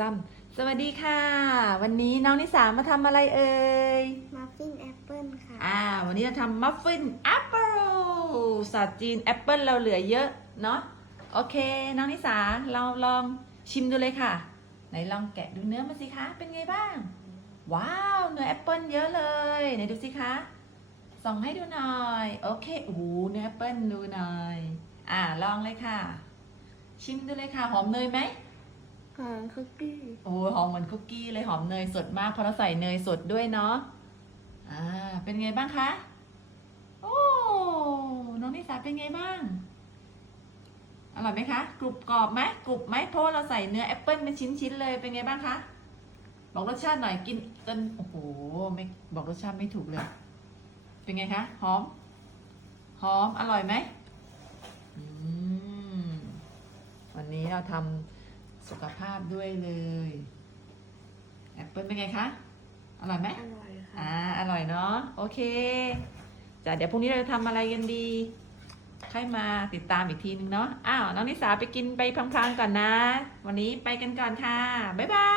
ซ้ำสวัสดีค่ะ วันนี้น้องนิสามาทำอะไรเอ่ย มัฟฟินแอปเปิลค่ะ อ่า วันนี้เราทำมัฟฟินแอปเปิลศาสตร์จีนแอปเปิลเราเหลือเยอะเนาะ โอเค น้องนิสา เราลองชิมดูเลยค่ะ ไหนลองแกะดูเนื้อมาสิคะ เป็นไงบ้าง ว้าว เนื้อแอปเปิลเยอะเลย ไหนดูสิคะ ส่องให้ดูหน่อย โอเคโอ้โหเนื้อแอปเปิลดูหน่อย อ่า ลองเลยค่ะ ชิมดูเลยค่ะ หอมเนยไหมหอม คุกกี้โอ้หอมเหมือนคุกกี้เลยหอมเนยสดมากเพราะเราใส่เนยสดด้วยเนาะอ่าเป็นไงบ้างคะโอ้น้องนิสาเป็นไงบ้างอร่อยไหมคะกรุบกรอบไหมกรุบไหมเพราะเราใส่เนื้อแอปเปิ้ลเป็นชิ้นๆเลยเป็นไงบ้างคะบอกรสชาติหน่อยกินจนโอ้โหไม่บอกรสชาติไม่ถูกเลย เป็นไงคะหอมหอมอร่อยไหมอืมวันนี้เราทำ สุขภาพด้วยเลยแอปเปิลเป็นไงคะ อร่อยไหมอร่อยค่ะอ่าอร่อยเนาะโอเคจ้ะเดี๋ยวพรุ่งนี้เราจะทำอะไรกันดีค่อยมาติดตามอีกทีนึงเนาะอ้าวน้องนิสาไปกินไปพลางๆก่อนนะ วันนี้ไปกันก่อนค่ะ บ๊ายบาย